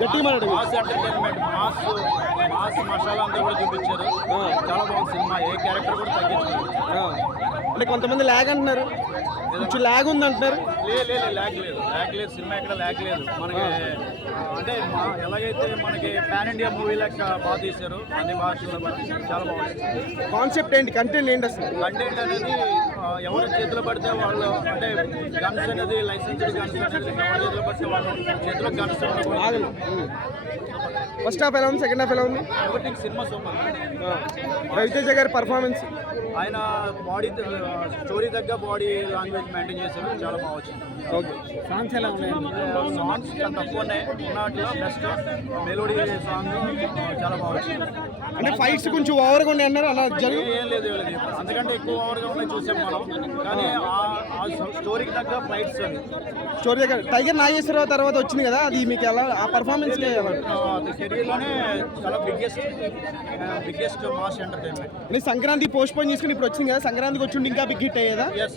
గట్టిగా మాట్లాడు. Mass entertainment, mass masala అంతా కూడా చూపించారు. చాలా బాగుంది సినిమా. ఏ క్యారెక్టర్ కూడా తగ్గించారు. అంటే కొంతమంది ల్యాగ్ అంటున్నారు, కొంచెం ల్యాగ్ ఉంది అంటున్నారు. ల్యాగ్ లేదు. సినిమా ఎక్కడ ల్యాగ్ లేదు. మనకి అంటే ఎలాగైతే మనకి పాన్ ఇండియా మూవీ లెక్క బాగా తీశారు. అన్ని భాషల్లో చాలా బాగుంది. కాన్సెప్ట్ ఏంటి, కంటెంట్ ఏంటి అసలు? కంటెంట్ అనేది ఎవరి చేతిలో పడితే వాళ్ళు, అంటే గన్స్ అనేది లైసెన్స్డ్ గన్స్ అనేది ఎవరి చేతిలో పడితే వాళ్ళు చేతిలో గన్స్ ఆగలు. ఫస్ట్ హాఫ్ ఎలా ఉంది, సెకండ్ హాఫ్ ఎలా ఉంది? ఎవరికి సినిమా సూపర్. రవితేజ గారి పర్ఫార్మెన్స్, ఆయన బాడీ స్టోరీ తగ్గ బాడీ లాంగ్వేజ్ మెయింటైన్ చేశారు. చాలా బాగా వచ్చింది. ఓకే. సాంగ్స్ ఎలా ఉన్నాయి? సాంగ్స్ చాలా తక్కువ ఉన్నాయి. ఉన్నట్లో బెస్ట్ మెలోడీ సాంగ్ చాలా బాగా వచ్చింది. అంటే ఫైట్స్ కొంచెం ఓవర్గా ఉన్నాయి అన్నారు, అలా జరిగి ఏం లేదు. అంతకంటే ఎక్కువ ఓవర్గా ఉన్నాయి చూసాం మనం. కానీ ఆ స్టోరీకి తగ్గ ఫైట్స్ అవి. స్టోరీ దగ్గర టైగర్ నాగేశ్వరరావు తర్వాత వచ్చింది కదా, అది మీకు ఎలా ఆ పర్ఫార్మెన్స్? కెరీర్లోనే చాలా biggest mass entertainment. Sankranti post phone చేసుకుని ఇప్పుడు వచ్చింది కదా, సంక్రాంతికి వచ్చి ఇంకా బిగ్ హిట్ అయ్యేదా? ఎస్